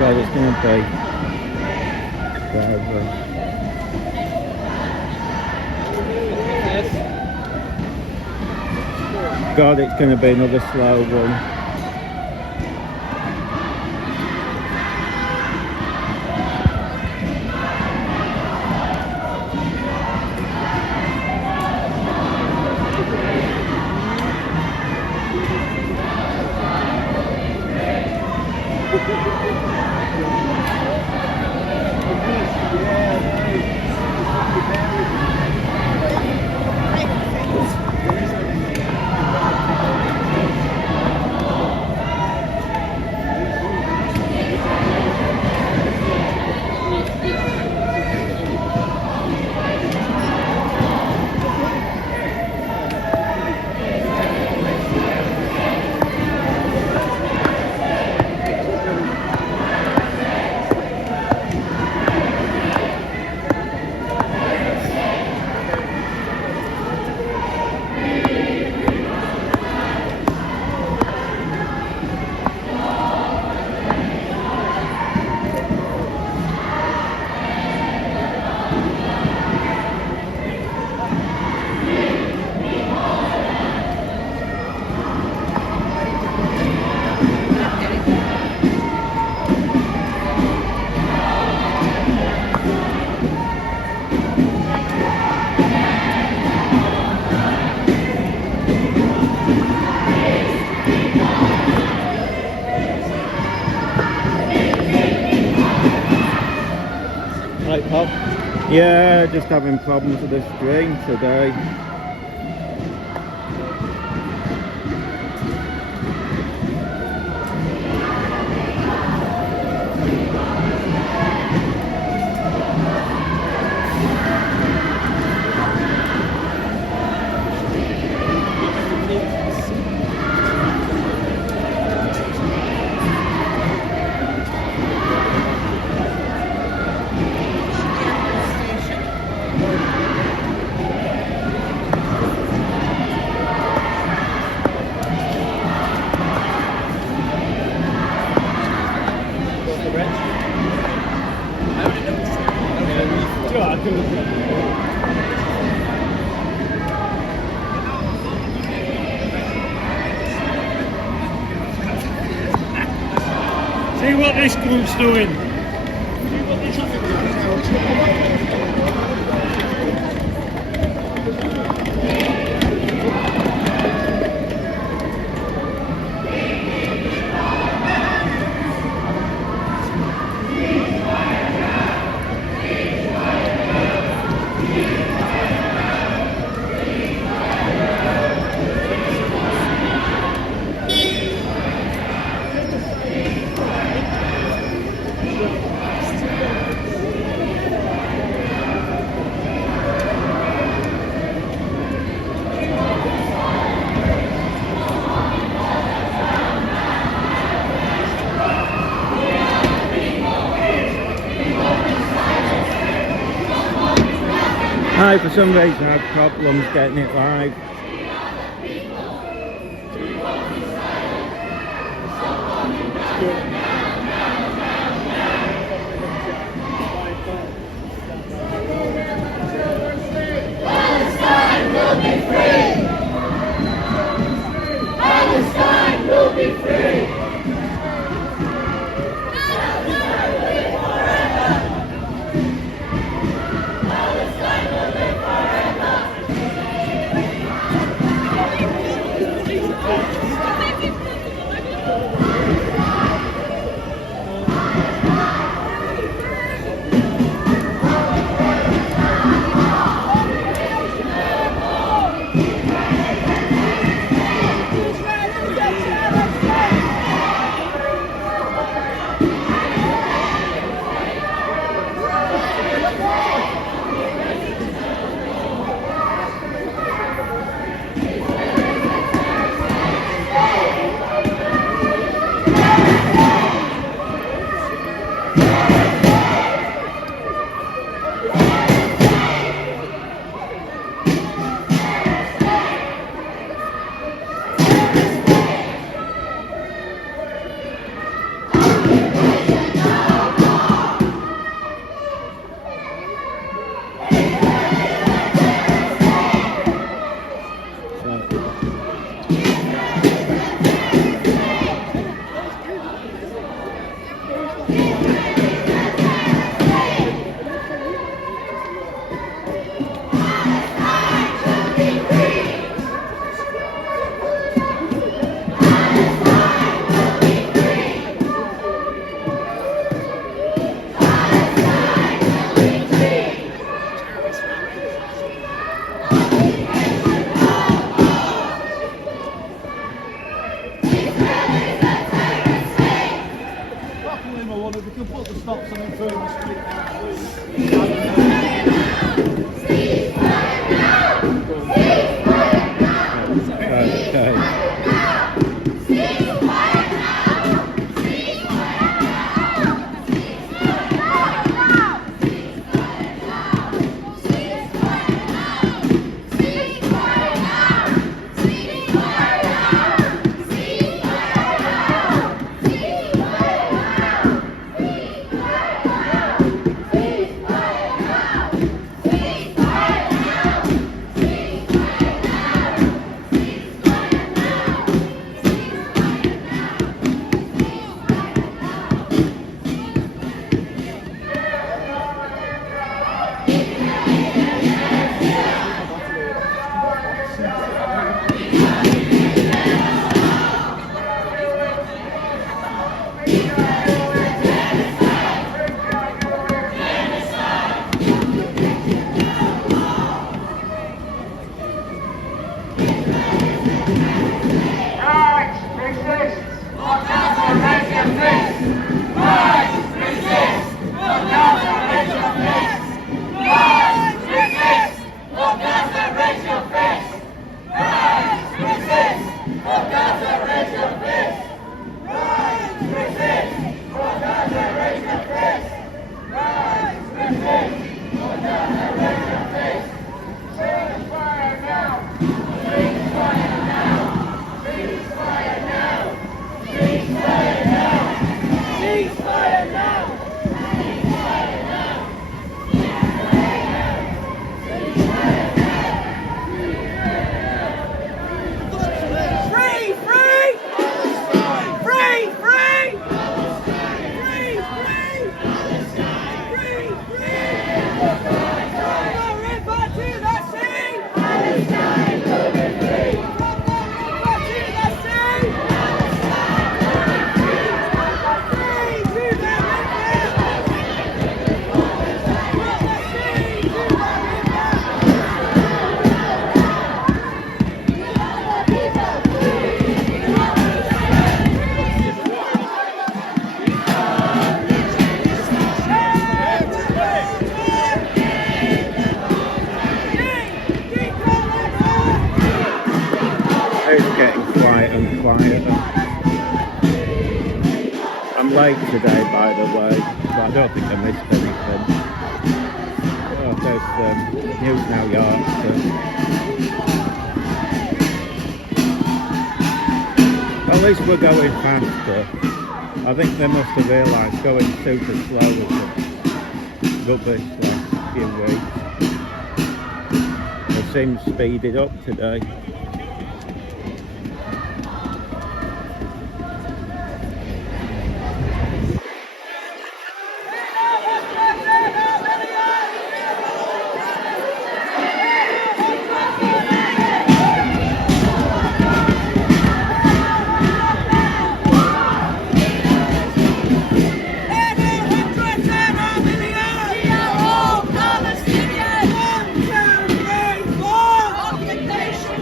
God, it's going to be forever. God, it's going to be another slow one. Right, Pop? Yeah, just having problems with the screen today. See what this group's doing. Hi, for some reason I had problems getting it live. Palestine will be free! Palestine will be free! We can put the stops on the street. Okay. It's getting quieter and quieter. I'm late today, by the way, but I don't think I missed anything. Oh, there's News Now Yorkshire. At least we're going faster. I think they must have realised going super slow was rubbish last few weeks. They seem speeded up today. Occupation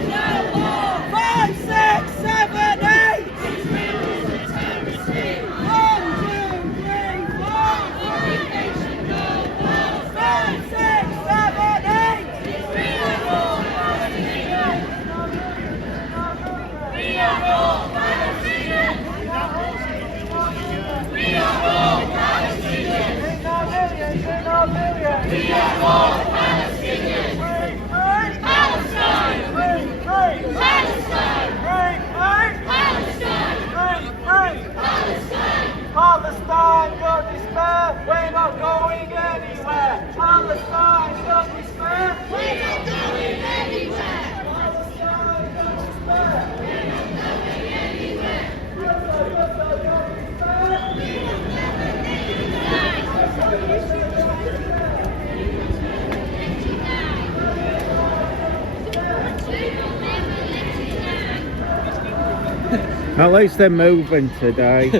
At least they're moving today.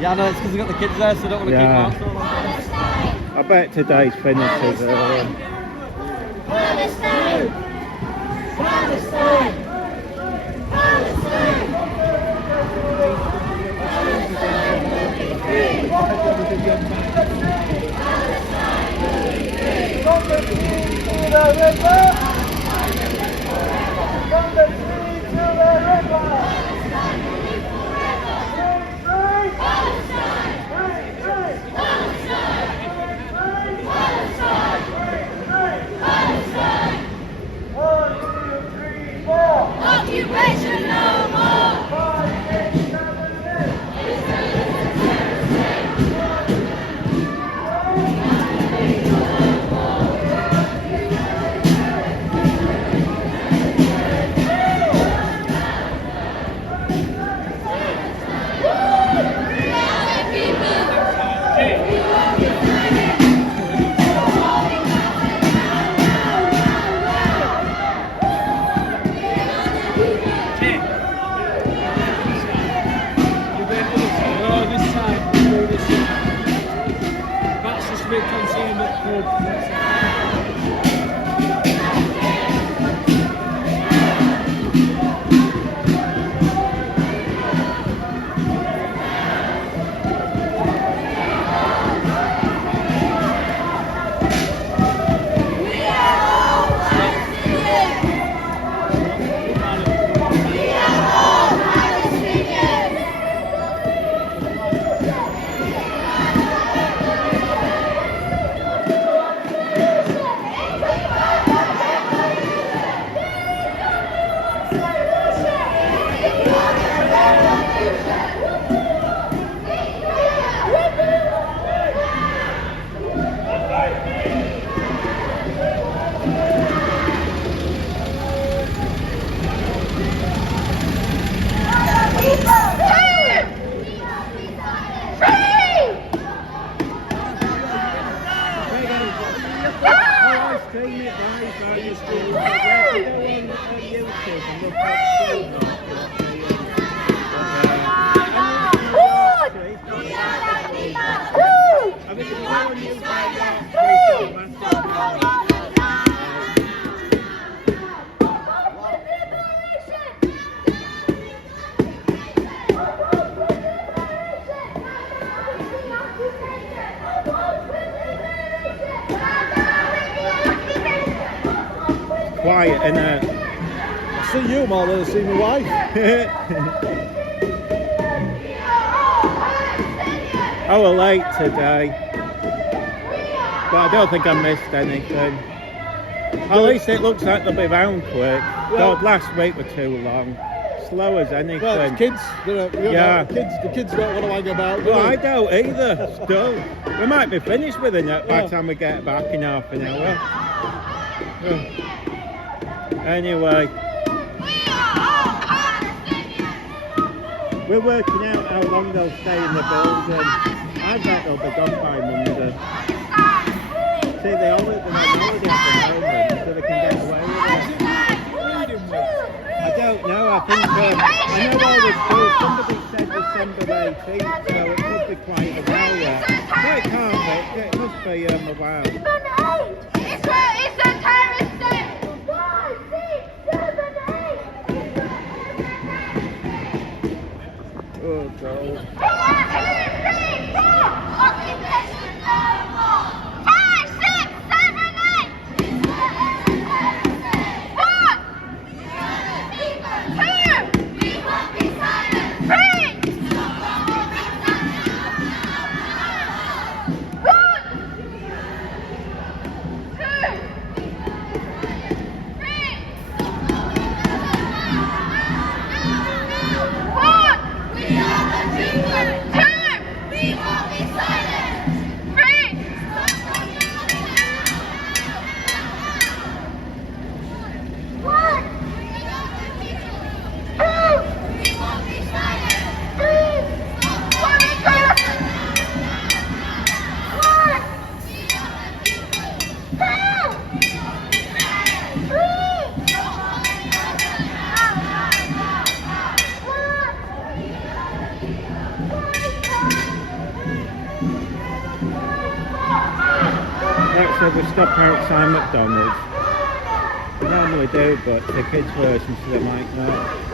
Yeah, I know, it's because we've got the kids there, so I don't want to Yeah. keep them out so long. I bet today's finishes early. Palestine! Palestine! Palestine! Occupation no more! No, this side, through this side. That's just a bit concerned at the Quiet, innit? I see you more than I see my wife. I was late today, but I don't think I missed anything. At least it looks like they'll be round quick. God, last week were too long. Slow as anything. Well, it's kids. Yeah. The kids don't want to hang about. do Well, they? I don't either, still. We might be finished with it by the time we get back in half an hour. Anyway, we're working out how long they'll stay in the building. I bet they'll be gone by Monday. See, they're on holiday at the moment, so they can get away with it. I don't know, I think, I know all the schools, somebody said December 18th, so it could be quite a while yet. No, it can't be, it must be a while. It's a terrorist state! 5, 6, 7, 8! Oh, God. Occupation no more! 5, 6, 7, 8! 1! 2! We won't be silent! 3! 1, 2! 3! 1! We are the children! 2! said we stop outside McDonald's. We normally do, but the kids version, so they might not.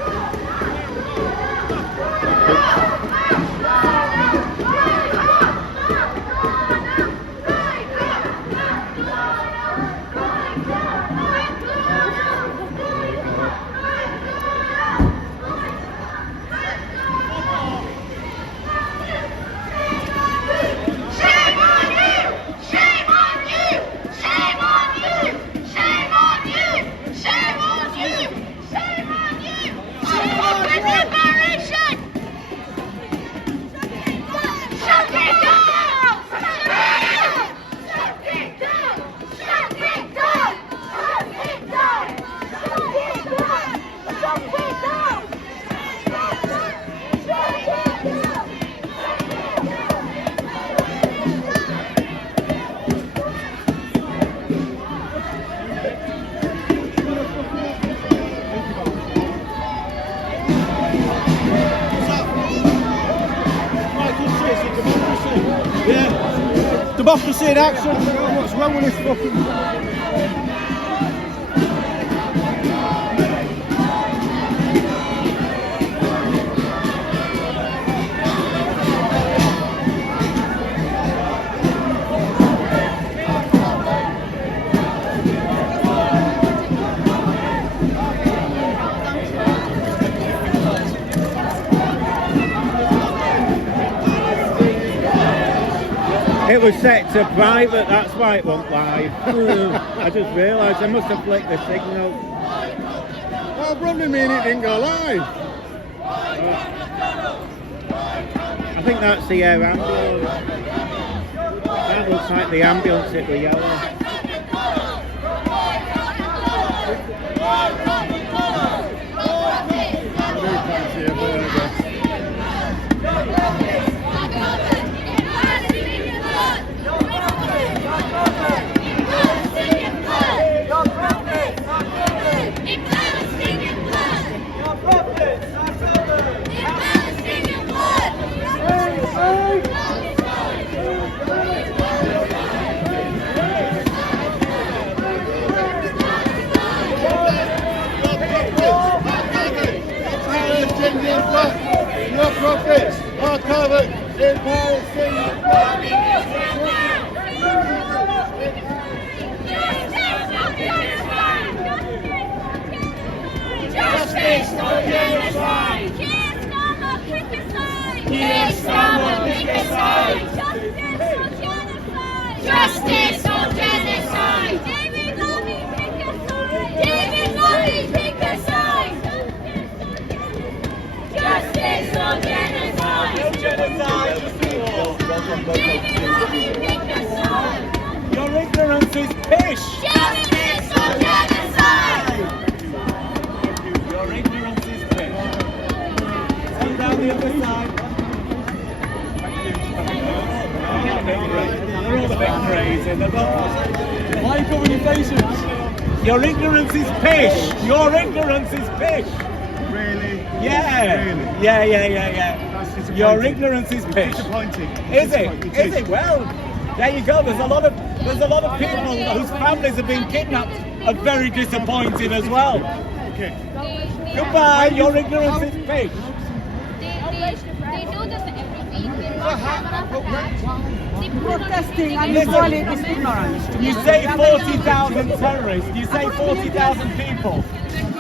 Democracy in action. What's wrong with this fucking... It was set to private, that's why it went live. I just realised I must have flicked the signal. Well, probably mean it didn't go live. I think that's the air ambulance. That looks like the ambulance hit the yellow. No profits are covered in Palestinian blood. Justice or genocide! Kids no more criticide! Kids no more criticide! Justice or genocide! David Lobby, pick a side! David Lobby, pick a side! Justice or genocide! No genocide, just war. David Lobby, pick a side! Your ignorance is pish! Justice or genocide! Your ignorance is pish. Come down the other side. They're all a bit crazy. Why are you covering your faces? Your ignorance is pish! Your ignorance is pish! Really? Yeah! Really? Yeah. That's disappointing. Your ignorance is pish. Disappointing. Is it? Is it? Well, there you go. There's a lot of people whose families have been kidnapped are very disappointed as well. Okay. Goodbye. Your ignorance is pish. They do this every week. Protesting and you call it is ignorance. You say 40,000 terrorists. You say 40,000 people.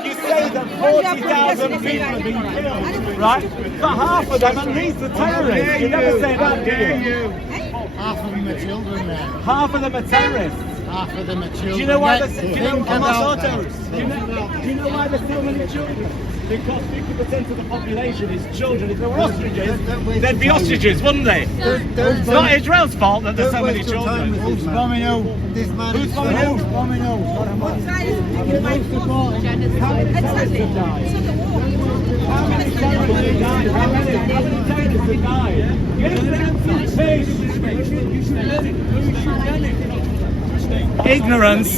You say that 40,000 people have been killed, right? But half of them at least are terrorists. You never say that, do you? Half of them are children there. Half of them are terrorists. Half of them are children. Do you know why there's Think do you know about that. do you know why there's so many children? Because 50% of the population is children. If there were ostriches, there'd be ostriches, wouldn't they? It's not Israel's fault that there's so many children. Who's bombing who? This man Who's is bombing who? Who's bombing who? Not a man. The most important. How many terrorists have died? How many terrorists have died? How many terrorists have died? Ignorance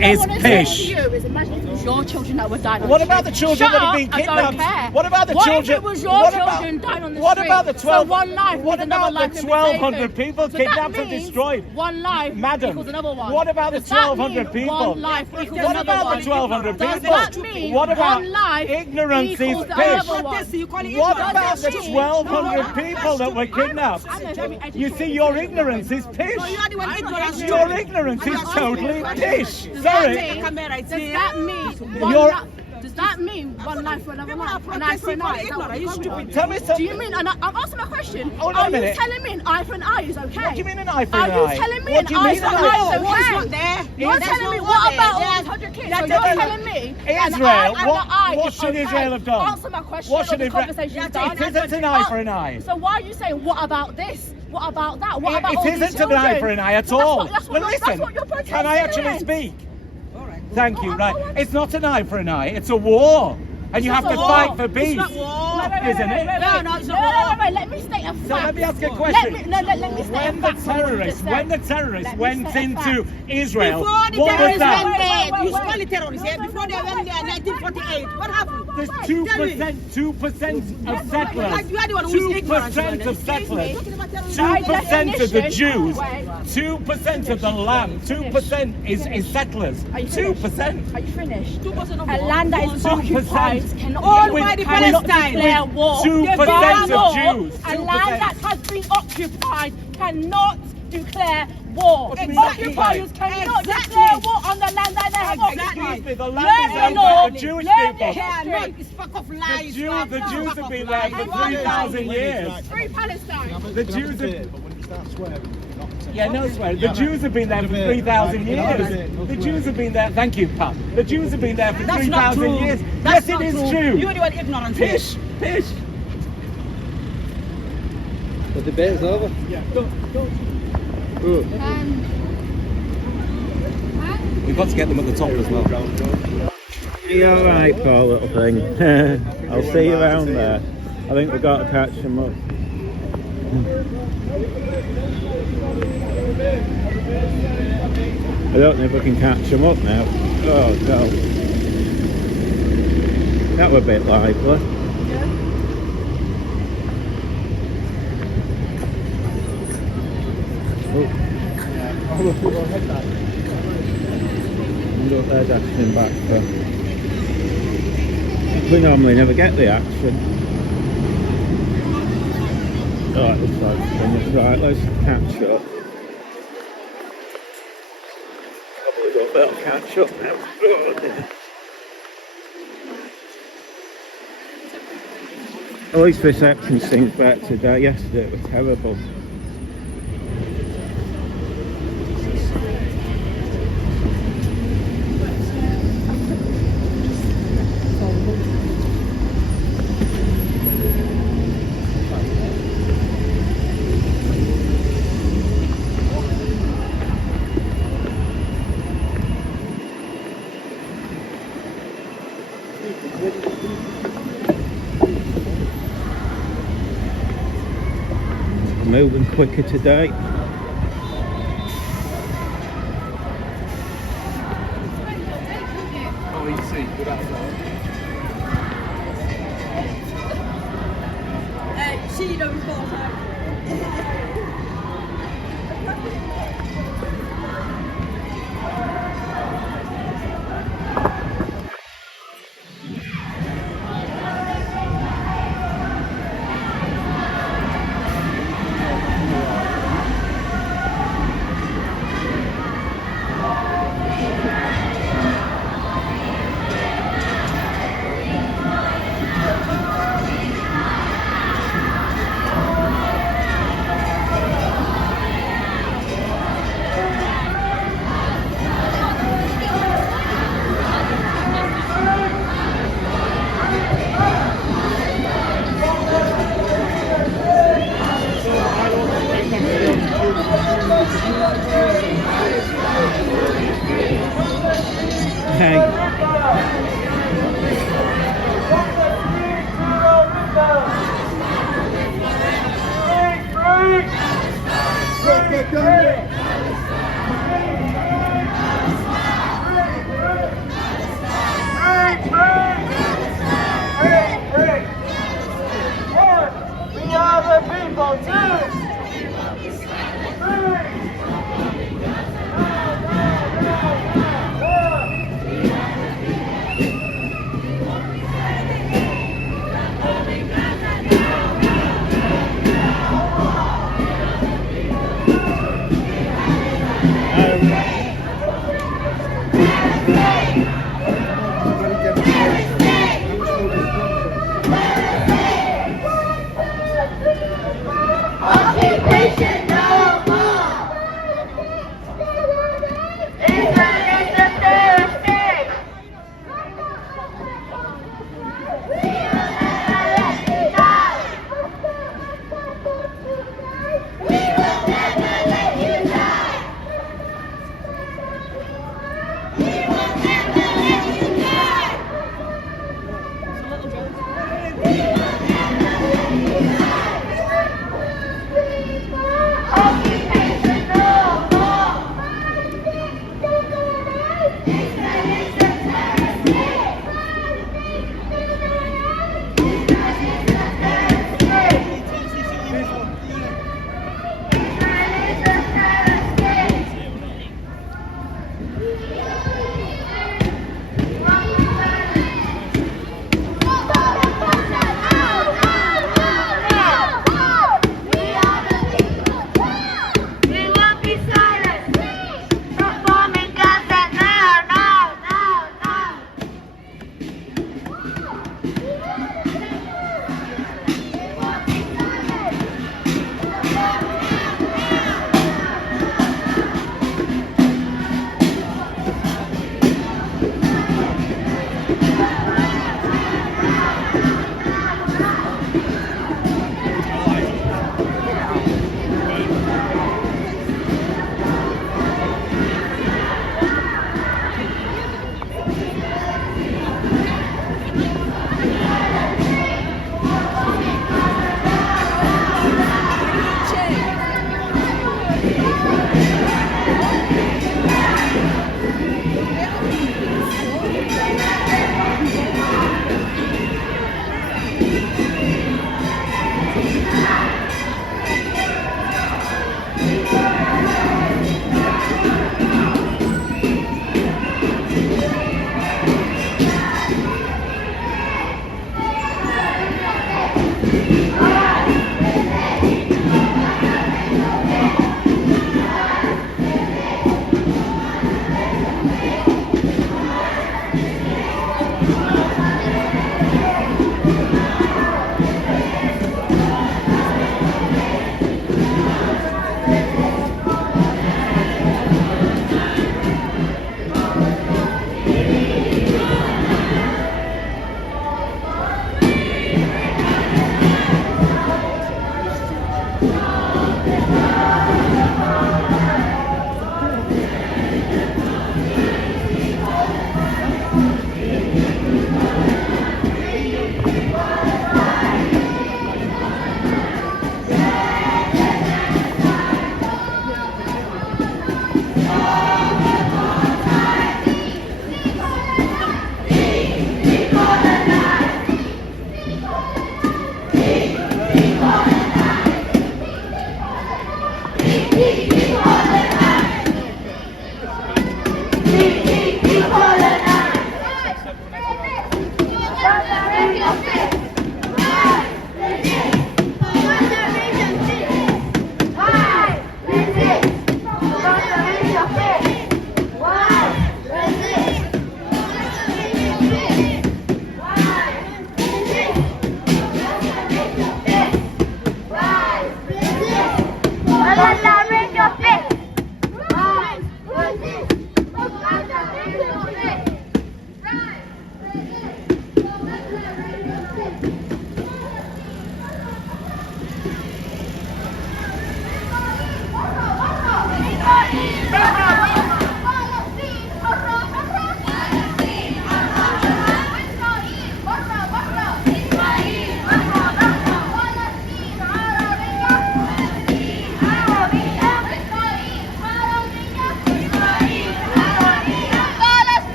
is What I pish. want to say to you is imagine if it was your children that were dying on What the about street. the children Shut that have up, been I don't kidnapped? care. What about the What children? if it was your what children about, dying on the what street? about the 12? So one life what means another about life the can be 1,200 taken. people So that kidnapped and means destroyed? One life Madam, equals another one. what about the Does that 1,200 mean people? One life equals What another about one? the 1,200 Does people? that mean What about one life ignorance is equals the pish? other one? What about the 1,200 people that were kidnapped? You see, your ignorance is pish. Your ignorance is totally pish. Sorry. Does that mean one life for another life? An eye for an eye? Is that what you stupid? Tell me Do something. you mean, and I'm asking my question, Hold on a are you minute. telling me an eye for an eye is okay? What do you mean an eye for Are an you eye? telling me What an do you eye mean for an an eye? eye is What's okay? not there? You're telling me what about all these 100 kids? So you're telling me an Israel, eye and an eye what is should okay? Israel have done? Answer my question. What should the Israel- conversation It done. isn't an eye for an eye. So why are you saying what about this? What about that? What about It all these isn't an children? eye for an eye at Well, all. that's Well, what listen, you're protesting can I actually against. speak? Thank you, right. It's not an eye for an eye, it's a war. And you have to fight for peace. Isn't it? No, let me state a fact. So let me ask you a question. Let me state When a the fact. terrorists went state a into fact. Israel, Before the what was terrorists that? went there, you Wait. call it terrorists, yeah? Before they went there in 1948, what happened? There's Tell 2% of settlers. You are the one who's ignorant. 2% of settlers. Talking about terrorists. 2% of the Jews. Wait. 2% of the land. 2% is settlers. Are you finished? 2%. Are you finished? 2% of A land that is 2%. occupied cannot Almighty cannot Palestine. declare war. 2% of War. Jews. A 2%. land that has been occupied cannot declare war. What do you mean Occupiers cannot declare war on the land that they have Exactly. occupied. Excuse me, the land Learn is the owned law. by the Jewish Learn people. the Yeah, no, history. it's fuck of The lies. Jews have been there for Why? 3,000 years. Free Palestine. The Jews have... But when you start swearing, not to- Yeah, no swear. The Jews have been there for 3,000 years. The Jews have been there. Thank you, Pat. The Jews have been there for That's not 3,000 true. years. That's Yes, it not is true. true. You are the one ignorant. Pish, pish. The debate is over. Good. We've got to get them at the top as well. You alright, poor little thing? I'll see you around there. I think we've got to catch them up. I don't know if we can catch them up now. Oh God. That were a bit lively. Look, they're dashing back for... We normally never get the action. Oh, it looks like finished. Right, let's catch up. Probably got a bit of catch up now. Oh, dear. At least reception seems better today. Yesterday it was terrible. Moving quicker today. See you before.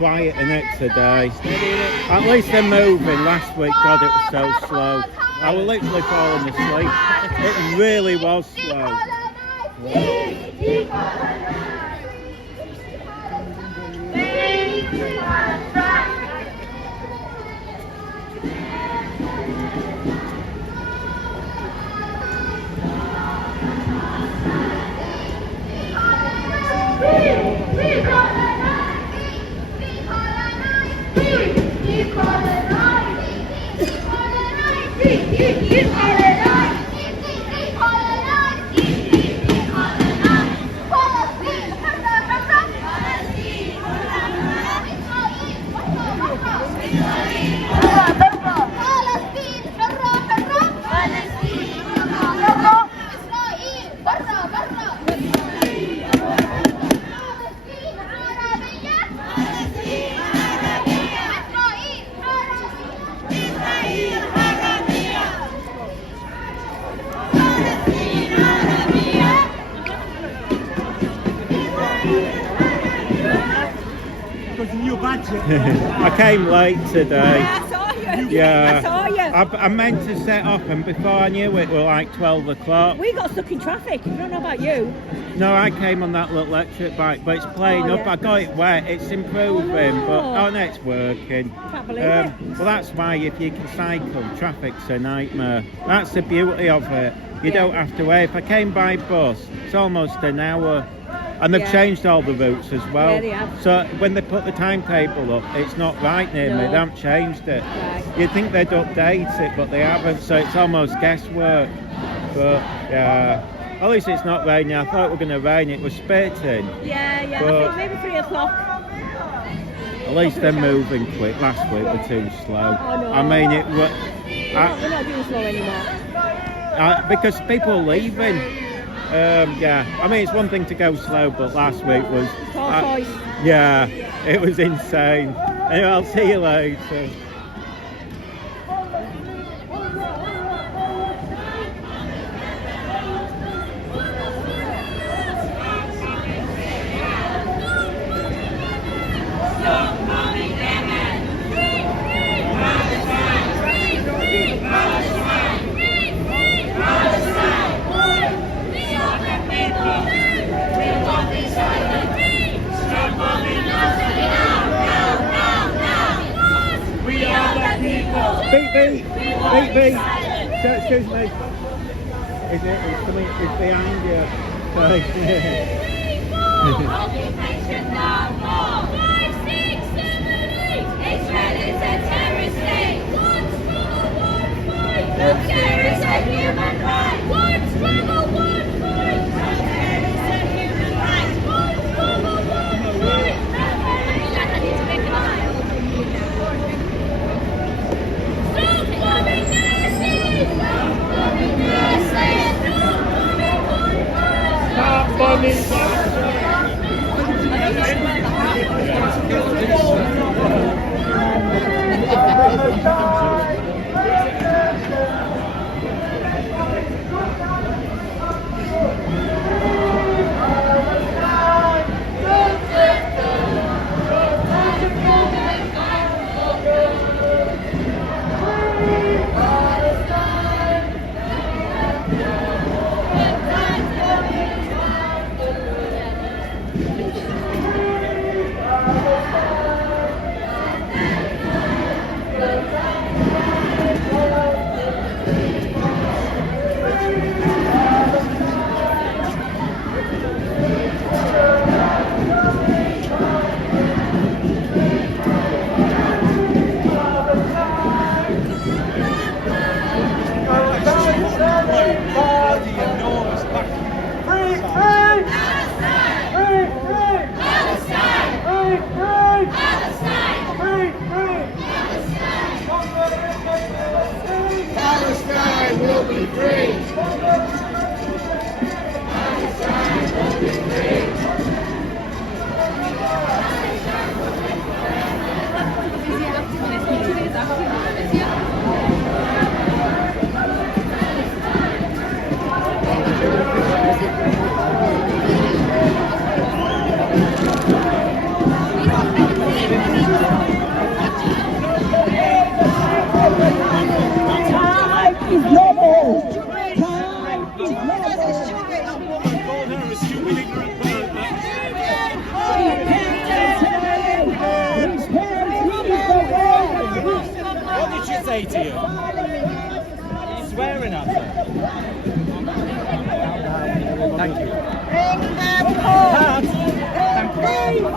Quiet in it today. At least they're moving. Last week, God, it was so slow. I was literally falling asleep. It really was slow. I came late today. Yeah, I saw you. Yeah. I saw you. I meant to set off, and before I knew it, were like 12 o'clock. We got stuck in traffic. I don't know about you. No, I came on that little electric bike, but it's playing Oh, up. yeah. I got it wet. It's improving, but it's working. Can't believe it. Well, that's why if you can cycle, traffic's a nightmare. That's the beauty of it. You Yeah. don't have to wait. If I came by bus, it's almost an hour. And they've Yeah. changed all the routes as well. Yeah, they have. So when they put the timetable up, it's not right near me. No. They haven't changed it. Right. You'd think they'd update it, but they haven't. So it's almost guesswork. But yeah, at least it's not raining. I thought it was going to rain. It was spitting. Yeah, yeah. But- I think maybe 3 o'clock. At least they're moving quick. Last week were too slow. Oh, no. I mean, it was We're not doing slow anymore. because people are leaving. Yeah, I mean, it's one thing to go slow, but last week was. Tortoise. Yeah, it was insane. Anyway, I'll see you later. Beep, beep, beep, beep. Excuse me. Is it? It's coming. It's behind you. Sorry. Occupation no more. 5, 6, 7, 8. Israel is a terrorist state. One struggle, one fight. Healthcare is a human right. One struggle, one fight. Healthcare is a human right. One struggle, one fight. I need to make an eye. Stop bombing nurses! Stop bombing nurses! Stop bombing Bloody enormous vacuum. Free, free! Free, free! Free, free! Free, free! Palestine will be free. Time is no more. Time is no more. Called her a stupid ignorant bird. What did she say to you? Swearing at her. Thank you. Pat. Thank you.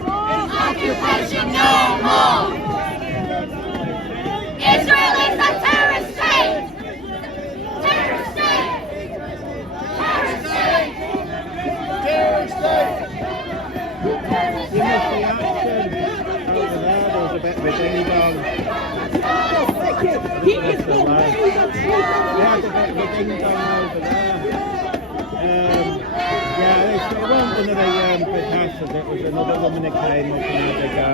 Occupation no more. Israel is a terrorist state. Terrorist state. Terrorist state. Terrorist state. You missed the action over there. There was a bit of a ding dong. He is the Yeah, there's a bit of a ding dong over there. Yeah, it wasn't one of the protesters, it was another woman that came up and had a go.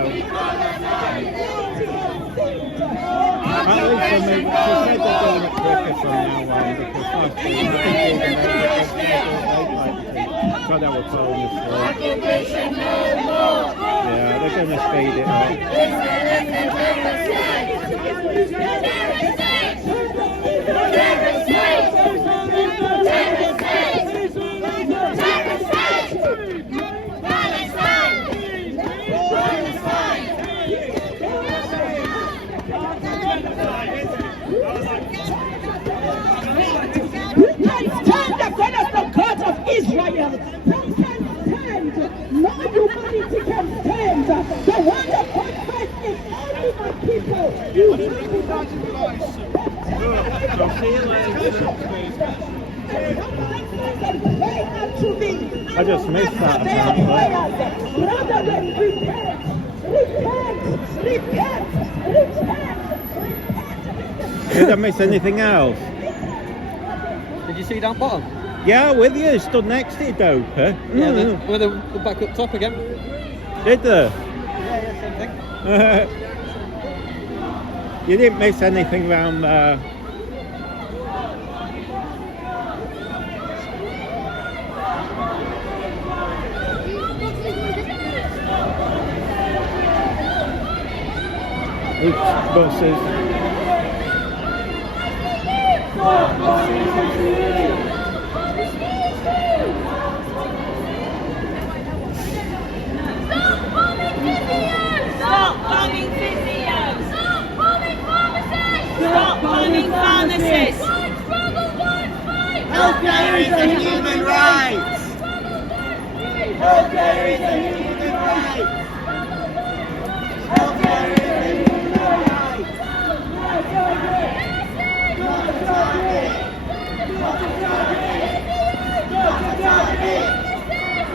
At least for me, she said they're doing it quicker from now on because last week, I think even though God, I was falling asleep. Yeah, they're going to speed it up. stand against the God of Israel. They can stand. No humanity can stand. The word of God says, if only my people, you I just missed that. Rather than repent, repent. Did I miss anything else? Did you see down bottom? Yeah, with you, stood next to you, Doper. Yeah, with the back up top again. Did they? Yeah, same thing. You didn't miss anything around there. Oops, buses. Stop bombing physios! Stop bombing pharmacists! Stop bombing pharmacists! One struggle, one fight! Healthcare is a human right! Healthcare is a human right! Healthcare is a human right! Not a target! Not a target! Not a target!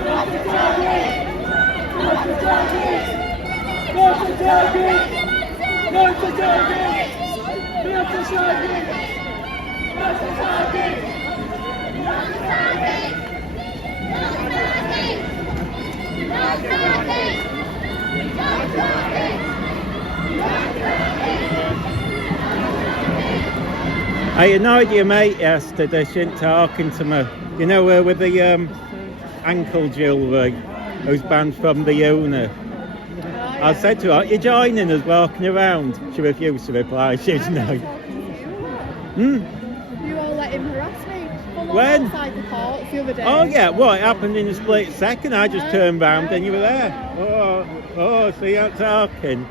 Not a target! Not a target! Not a target! Not a target! Not a target! Not a target! Not a target! I annoyed your mate yesterday, she ain't talking to me. You know, with the ankle jewellery, who's banned from the uni. I said to her, are you joining us walking around? She refused to reply, she's no. You all let him harass me. When? Outside the courts the other day. Oh yeah, what, it happened in a split second? I just turned round and you were there. Oh, so you're not talking.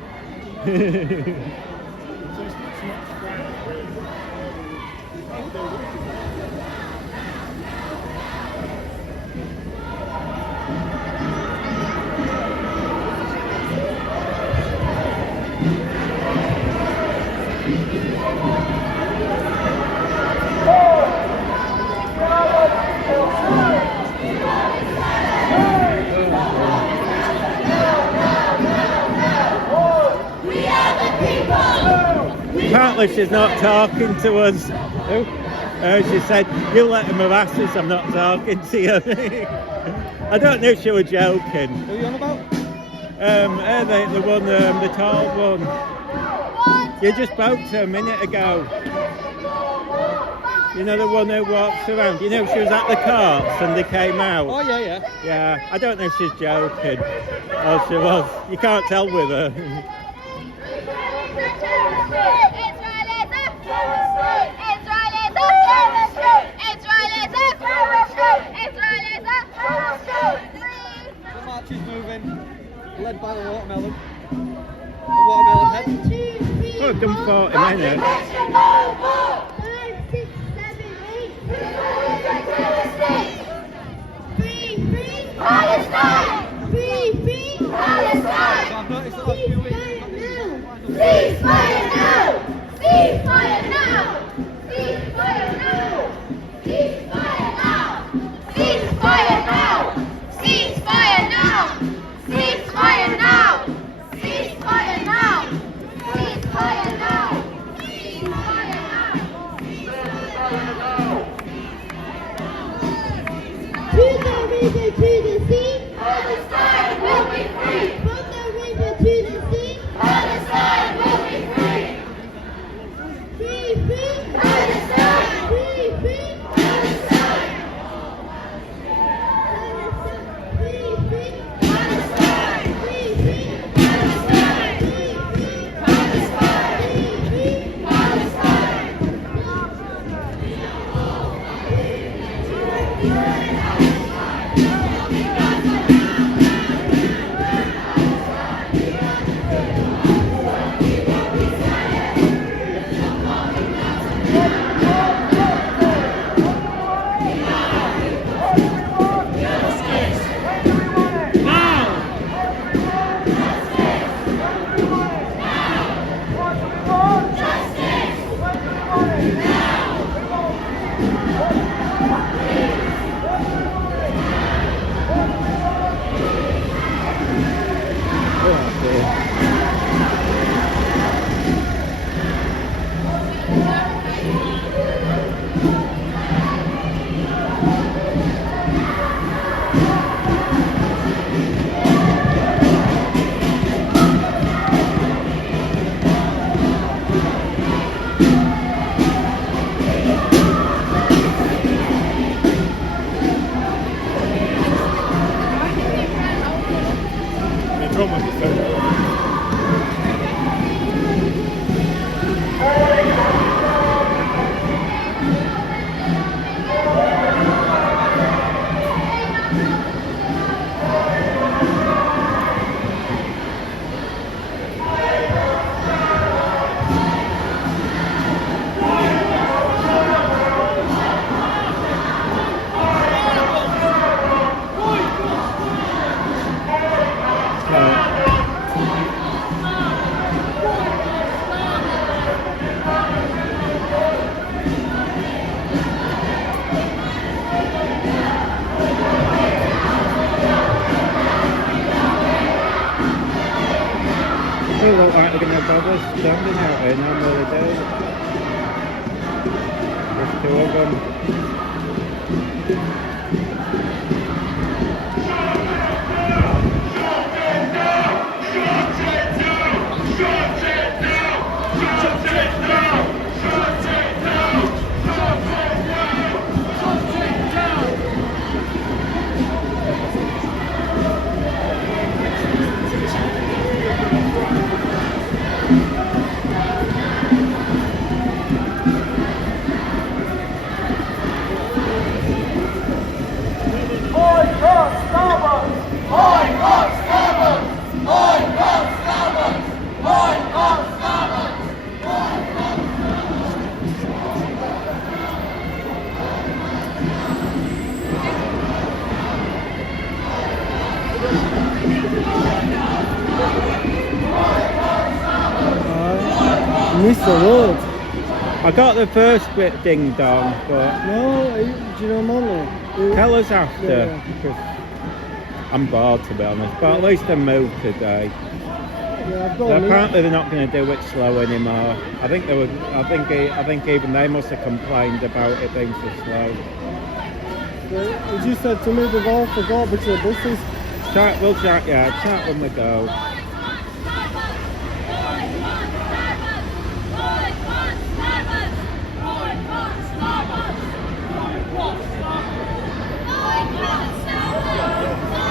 Apparently she's not talking to us. She said, you let him harass us, I'm not talking to you. I don't know if she was joking. Who are you on about? The one, the tall one. You just spoke to her a minute ago. You know, the one who walks around. You know, she was at the courts and they came out. Oh, yeah. Yeah, I don't know if she's joking. Oh, she was. You can't tell with her. The march is moving, led by the watermelon. The watermelon head. Oh, I've done 40 minutes. 5, 6, 7, 8. Free Palestine! Free Palestine! I've noticed the last few weeks. Ceasefire now! Ceasefire now! Ceasefire now! Ceasefire now! Ceasefire now! Ceasefire now! Ceasefire now! Ceasefire now! Ceasefire now! Ceasefire now! To the river, to the sea, Palestine will be free! from the river to the sea, Palestine will be free! free, free, Palestine! free, free, Palestine! free, free, Palestine! free, free, Palestine! free, free, Palestine! They look like they're going to bother standing out here, no more they do. There's two of them. Missed the road. I got the first bit ding dong, but No, do you know Molly? tell us after. Yeah. 'Cause I'm bored to be honest, but at least I moved today. Yeah, I've got But a apparently they're not going to do it slow anymore. I think they were. I think even they must have complained about it being so slow. He just said to me they've all forgot because of buses. We'll chat. Yeah, chat when we go.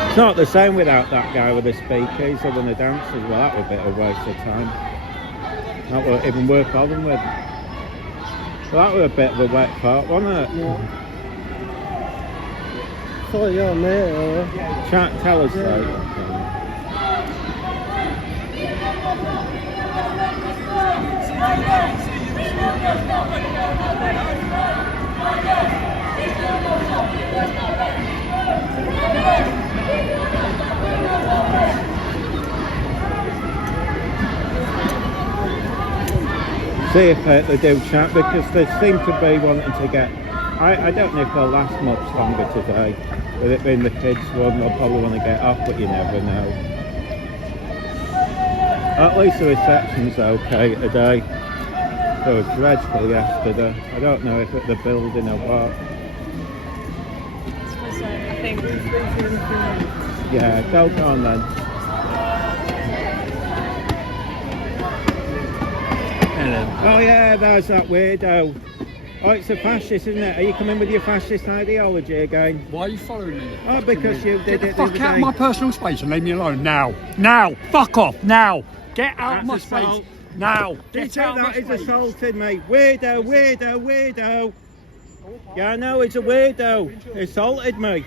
It's not the same without that guy with the speakers or when the dancers. Well, that would be a waste of time. That would even worth bothering with. Well, that was a bit of a wet part, wasn't it? Yeah. Oh yeah, mate. Chat, tell us though. See if they do chat, because they seem to be wanting to get. I don't know if they'll last much longer today. With it being the kids one, they'll probably want to get off, but you never know. At least the reception's okay today. It was dreadful yesterday. I don't know if it's the building or what. I think. Yeah, go on then. Oh yeah, there's that weirdo. Oh, it's a fascist, isn't it? Are you coming with your fascist ideology again? Why are you following me? Oh, because you did it the Fuck other out day. of my personal space and leave me alone now. Now! Fuck off now! Get out of my That's assault. space now! Did you Get say out of that my is space. assaulting me? Weirdo, weirdo, weirdo. Yeah, I know, he's a weirdo. He assaulted me.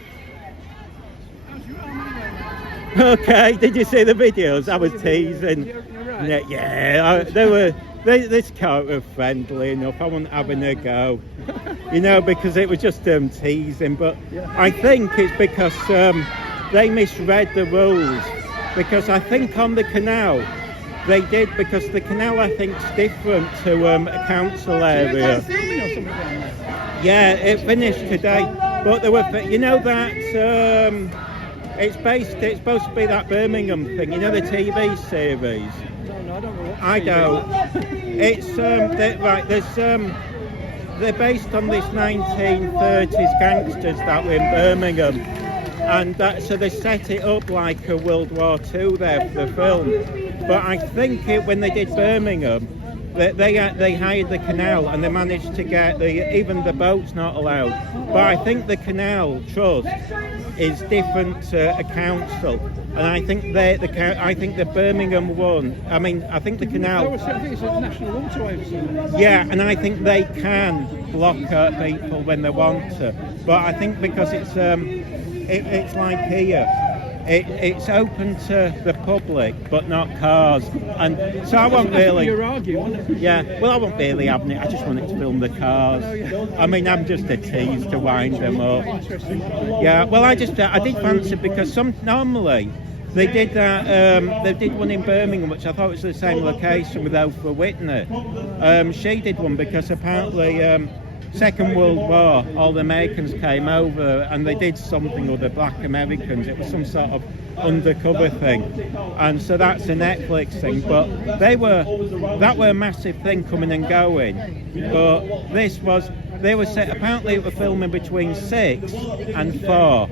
Okay, did you see the videos? I was teasing. Yeah, this car was friendly enough. I wasn't having a go, you know, because it was just teasing. But I think it's because they misread the rules. Because I think on the canal, they did, because the canal I think is different to a council area. Yeah, it finished today, but there were, you know that it's supposed to be that Birmingham thing, you know, the TV series. No, I don't know. I don't. It's they're based on this 1930s gangsters that were in Birmingham, and so they set it up like a World War II there for the film. But I think when they did Birmingham, they hired the canal and they managed to get even the boats not allowed. But I think the canal trust is different to a council, and I think the Birmingham one. I mean, I think the canal. I think it's a national waterway. Yeah, and I think they can block people when they want to. But I think because it's like here. It's open to the public, but not cars, and so I won't really. You're arguing. Yeah, well, I won't really having it. I just wanted to film the cars. I mean, I'm just a tease to wind them up. Yeah, well, I did fancy, because normally they did that. They did one in Birmingham, which I thought was the same location with Oprah Whitney. She did one because apparently. Second World War, all the Americans came over and they did something with the black Americans. It was some sort of undercover thing, and so that's a Netflix thing. But that were a massive thing coming and going. But they were set. Apparently, it were filming between 6 and 4.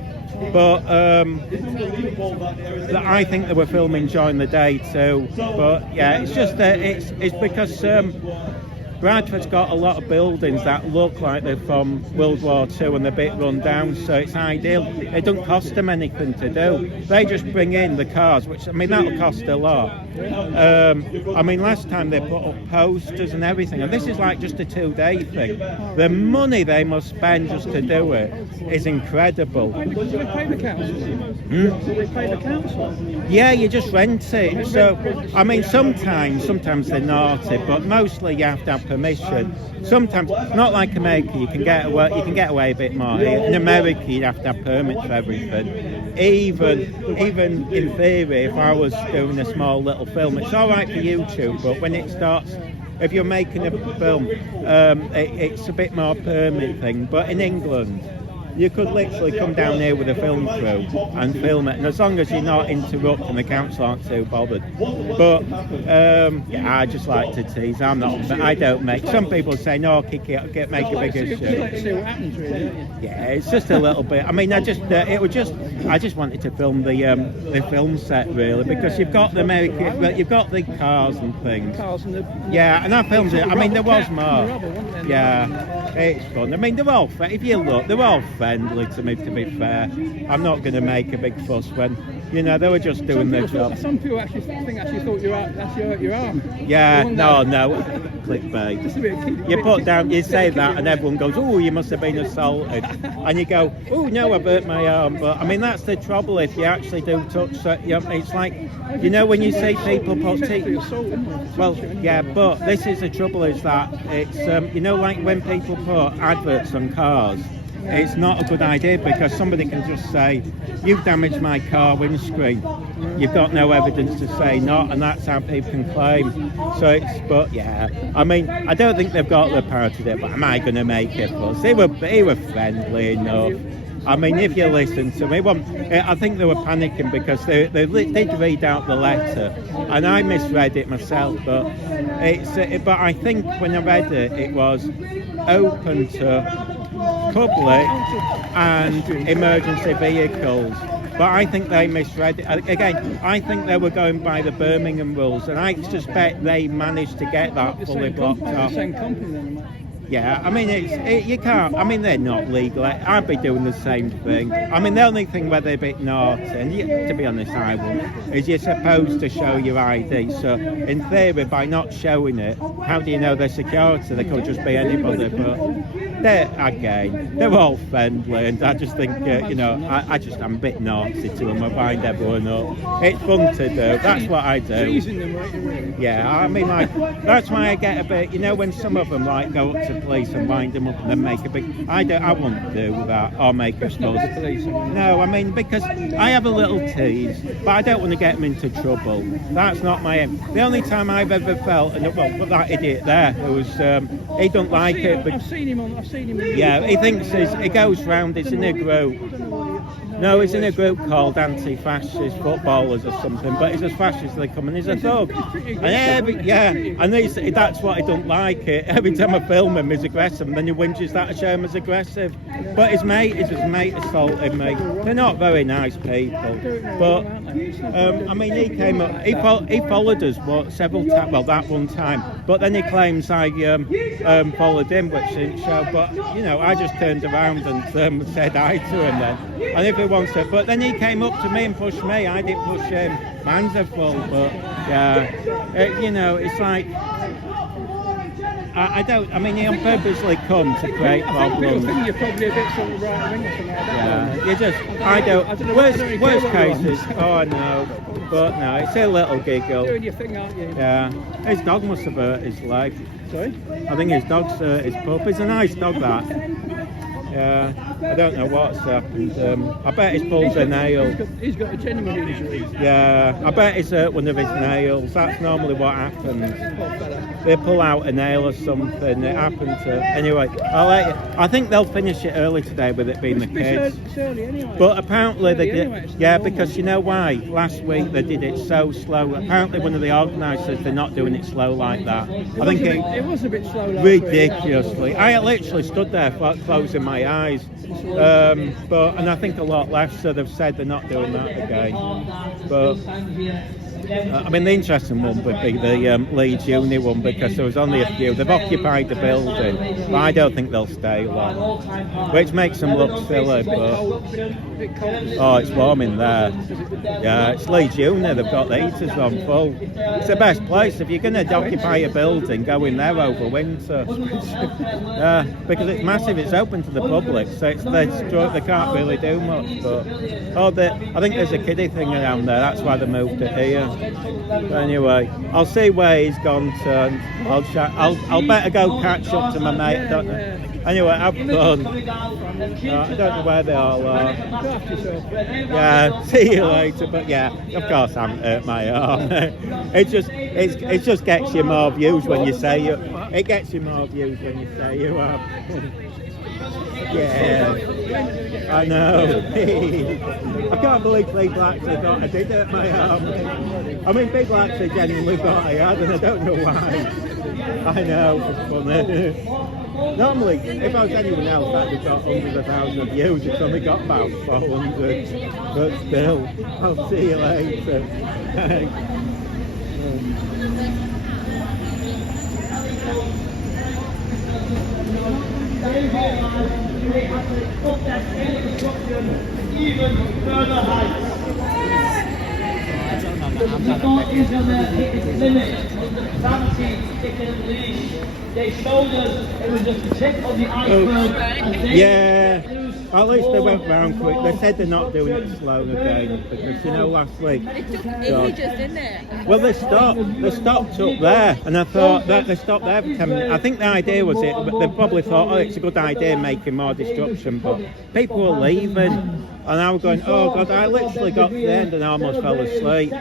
But I think they were filming during the day too. But yeah, it's just it's because. Bradford's got a lot of buildings that look like they're from World War II and they're a bit run down, so it's ideal. It doesn't cost them anything to do. They just bring in the cars, which, I mean, that'll cost a lot. I mean, last time they put up posters and everything, and this is like just a 2-day thing. The money they must spend just to do it is incredible. Do they pay the council? Do they pay the council? Yeah, you just rent it. So, I mean, sometimes they're naughty, but mostly you have to have permission. Sometimes, not like America, you can get away a bit more. In America, you'd have to have permits for everything. Even in theory, if I was doing a small little film, it's all right for YouTube, but when it starts, if you're making a film, it's a bit more permit thing. But in England, you could literally come down here with a film crew and film it, and as long as you're not interrupting, the council aren't too bothered. But yeah, I just like to tease. I don't make. Some people say no, kick it, make a bigger show. You like to see what happens, really, don't you? Yeah, it's just a little bit. I mean, I just wanted to film the film set really, because you've got you've got the cars and things. Yeah, and I filmed it. I mean, there was more. Yeah, it's fun. I mean, they're all. If you look, they're all friendly to me. To be fair, I'm not going to make a big fuss when, you know, they were just doing their job. Some people actually thought your arm. Yeah, no, clickbait. You put down, you say that, and everyone goes, "Oh, you must have been assaulted," and you go, "Oh no, I've hurt my arm." But I mean, that's the trouble if you actually do touch. It's like, you know, when you see people put well, yeah, but this is the trouble, is that it's you know, like when people put adverts on cars. it's not a good idea because somebody can just say, you've damaged my car windscreen. You've got no evidence to say not, and that's how people can claim. So it's, but yeah, I mean, I don't think they've got the power to do it, but am I going to make a fuss? They were friendly enough. I mean, if you listen to me, well, I think they were panicking because they did read out the letter, and I misread it myself. But but I think when I read it, it was open to public and emergency vehicles. But I think they misread it. Again, I think they were going by the Birmingham rules, and I suspect they managed to get that fully blocked off. Yeah, I mean, you can't, I mean, they're not legal. I'd be doing the same thing. I mean, the only thing where they're a bit naughty, and to be honest, I wouldn't, is you're supposed to show your ID. So, in theory, by not showing it, how do you know they're security? They could just be anybody, but they're all friendly, and I just think, you know, I'm a bit naughty to them. I wind everyone up. It's fun to do. That's what I do. Yeah, I mean, like, that's why I get a bit, you know, when some of them, like, go up to police and wind them up and then make a big, I wouldn't do that, or make a fuss. No, I mean, because I have a little tease, but I don't want to get them into trouble. That's not my aim. The only time I've ever felt, and well, but that idiot there, who was, he don't like it. But, I've seen him. Yeah, he thinks he goes round, it's in a group. No, he's in a group called Anti-Fascist Footballers or something, but he's as fascist as they come, and he's a thug. And that's what he don't like it. Every time I film him, he's aggressive, and then he whinges that I show him as aggressive. But his mate assaulting me. They're not very nice people. But, I mean, he came up, he followed us several times, well, that one time, but then he claims I followed him, which didn't show. But, you know, I just turned around and said hi to him then. And if he wants to, but then he came up to me and pushed me. I didn't push him. My hands are full, but yeah, you know, it's like I mean, he on purposely come to create problems. You're probably a bit sort of right wing or something like that. Yeah, you just, I don't. Worst cases. Oh no, but no, it's a little giggle. You're doing your thing, aren't you? Yeah, his dog must have hurt his leg. Sorry? I think his dog's hurt his pup. It's a nice dog, that. Yeah, I don't know what's happened. I bet he's pulled a nail. He's got a genuine injury. Yeah, I bet he's hurt one of his nails. That's normally what happens. They pull out a nail or something. It happened to. Anyway, I'll let you. I think they'll finish it early today with it being the kids. Anyway. But apparently they did. Yeah, because you know why? Last week they did it so slow. Apparently one of the organisers, they're not doing it slow like that. I think it was a bit slow last ridiculously. week. I literally stood there closing my eyes. And I think a lot less, so they've said they're not doing that again. But I mean, the interesting one would be the Leeds Uni one, because there was only a few. They've occupied the building, but I don't think they'll stay long, which makes them look silly. But oh, it's warm in there. Yeah, it's Leeds Uni. They've got the heaters on full. It's the best place if you're going to occupy a building. Go in there over winter. Yeah, because it's massive. It's open to the public, so they can't really do much. But I think there's a kiddie thing around there. That's why they moved it here. But anyway, I'll see where he's gone to. I'll better go catch up to my mate. I don't know. Anyway, have fun. I don't know where they all are. Yeah, see you later. But yeah, of course I haven't hurt my arm. It just gets you more views when you say you. It gets you more views when you say you have. Yeah, I know. I can't believe people actually thought I did hurt my arm. I mean, people actually genuinely thought I had, and I don't know why. I know, it's funny. Normally, if I was anyone else, I'd have got hundreds of thousands of views. It's only got about 400. But still, I'll see you later. Even further heights. The sport is going to hit its limit. Fancy sticking leash. They showed us it was just the tip of the iceberg. And they At least they went round quick. They said they're not doing it slow again because last week. It took ages, didn't it? Well, they stopped up there, and I thought that they stopped there for 10 minutes. I think the idea was they probably thought, oh, it's a good idea making more destruction, but people were leaving. And I was going, oh God, I literally got to the end and I almost fell asleep.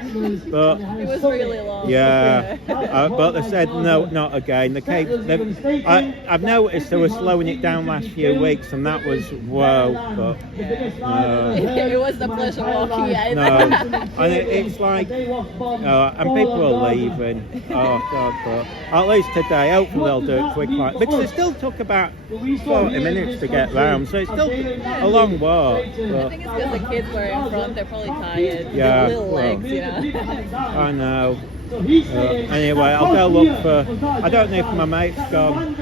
But It was really long. yeah, but they said no, not again. I've noticed they were slowing it down last few weeks, and that was whoa. But It was the pleasure walking in. no, and it's like, and people are leaving. Oh God, but at least today, hopefully they'll do it quick, because it still took about 40 minutes to get round, so it's still a long walk. I think it's because the kids were in front, they're probably tired. Yeah, Little legs, you know. I know. Anyway, I'll go look for. I don't know if my mate's gone.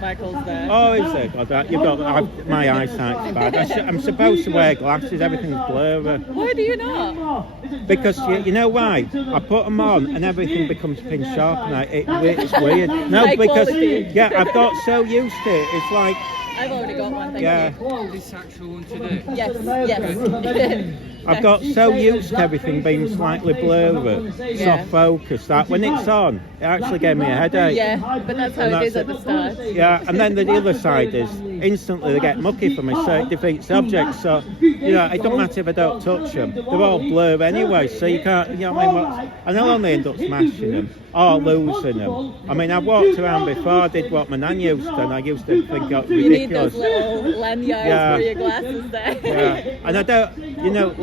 Michael's there. Oh, is it? You've got my eyesight's bad. I'm supposed to wear glasses. Everything's blurry. Why do you not? Because you know why? I put them on and everything becomes pin sharp, and it's weird. No, High because quality. yeah, I've got so used to it. It's like I've already got one, thank yeah. you. This actual one today. Yes, yes. I've got so used to everything being slightly blurry, soft focus, that when it's on, it actually gave me a headache. Yeah, but that's how it is at the start. Yeah, and then the other side is instantly they get mucky for me, so it defeats the object. So, it don't matter if I don't touch them, they're all blurred anyway, so you can't, you know what I mean? And I'll only end up smashing them or losing them. I mean, I walked around before, I did what my nan used to, and I used to think it was You need ridiculous. those little lanyards for your glasses there. Yeah, and I don't,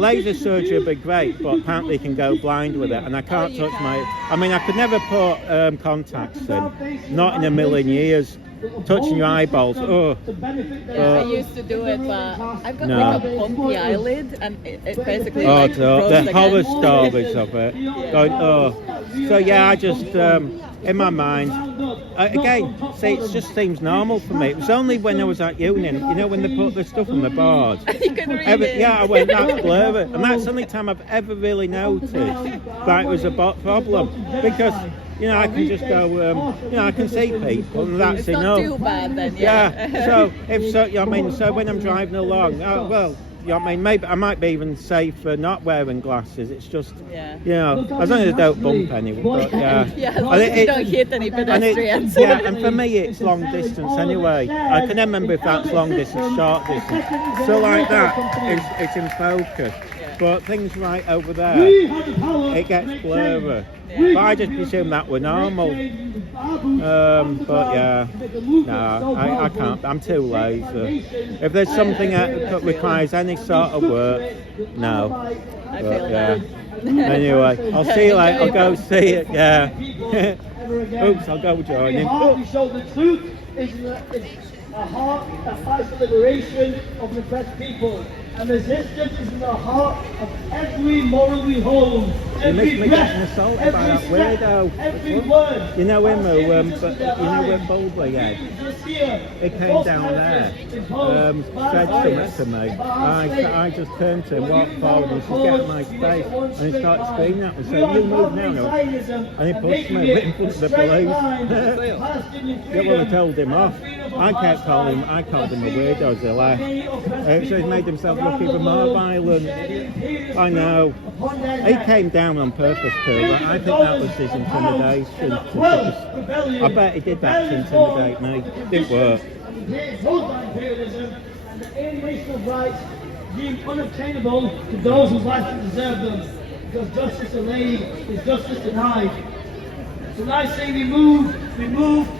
laser surgery would be great, but apparently you can go blind with it, and I can't touch I mean, I could never put contacts in, not in a million years. Touching your eyeballs, I used to do it, but I've got like a bumpy eyelid, and it basically like the horror again. stories of it. Going, so yeah, I just in my mind, again, see, it just seems normal for me. It was only when I was at uni, when they put the stuff on the board. You can read it. Yeah, I went, that's blurry, and that's the only time I've ever really noticed that it was a problem, because I can just go, I can see people, and that's it's enough. It's not too bad then, yeah. So when I'm driving along, maybe I might be even safer not wearing glasses. It's just, as long as I don't bump anyone. But, as long as you don't hit any pedestrians. And for me, it's long distance anyway. I can never remember if that's long distance, short distance. So like that, it's in focus. But things right over there, it gets blurry. But I just presume that were normal. But yeah, no, I can't. I'm too lazy. If there's something that requires any sort of work, no. I feel that. Anyway, I'll see you later. I'll go see it. Yeah. Oops, I'll go join him. We show the truth is a heart that fights for liberation of the oppressed people. And resistance is in the heart of every moral we hold. Every breath, every step, every word. You know him who Bulbley had? He came down there, said something to me. I just turned to him, walked forward, and he said, get in my space. And he started screaming at me, saying, you move now, no. And he pushed me in front of the police. Well, I told him off. I called him a weirdo as he left. So he's made himself look even more violent. I know. He came down on purpose too, but I think that was his intimidation. I bet he did that to intimidate me. It didn't work. Imperialism and the alienation of rights deemed unobtainable to those whose lives deserve them, because justice delayed is justice denied. So I say we move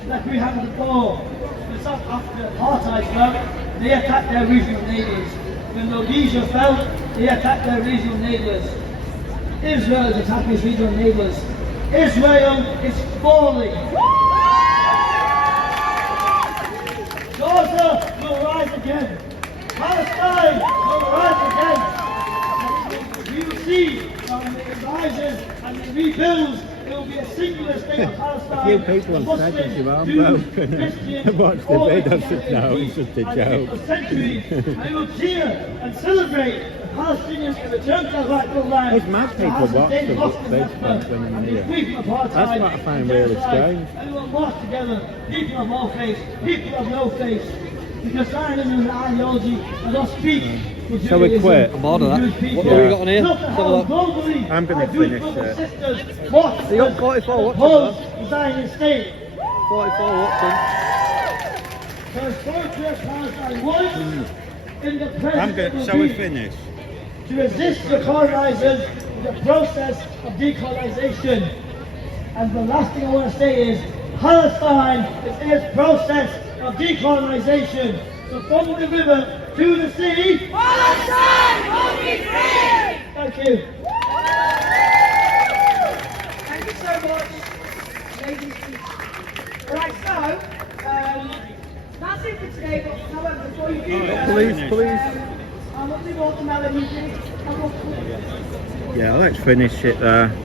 like we have before. The South Africa apartheid fell, they attacked their regional neighbours. When Rhodesia fell, they attacked their regional neighbours. Israel is attacking its regional neighbours. Israel is falling. Gaza will rise again. Palestine will rise again. You will see when it rises and it rebuilds, it will be a singular state of Palestine. A few people have said your arm broken. I watched the video, I said no, it's just a joke. I will cheer and celebrate the Palestinians can return to their rightful land. There's mad people watch them, but they spent when I'm here. That's what I find really strange. Everyone march together, people of all faiths, people of no faith. Because Zionism and ideology are not speak for Shall we Judaism. quit? I'm bored of that. Jewish people. What have we got on here? Look at Have a how look. globally I'm gonna our Jewish finish brothers it. and sisters watch You got 44 watching, oppose man. the Zionist state. 44 watching. So it's Palestine was in the presence Shall we finish? to resist the colonizers in the process of decolonization. And the last thing I want to say is Palestine is in its process of decolonization. So from the river to the sea, Palestine will be free! thank you. Thank you so much, ladies. Right, so, that's it for today, but however, before you do that, Please. I want to watermelon you think. Yeah, let's finish it there.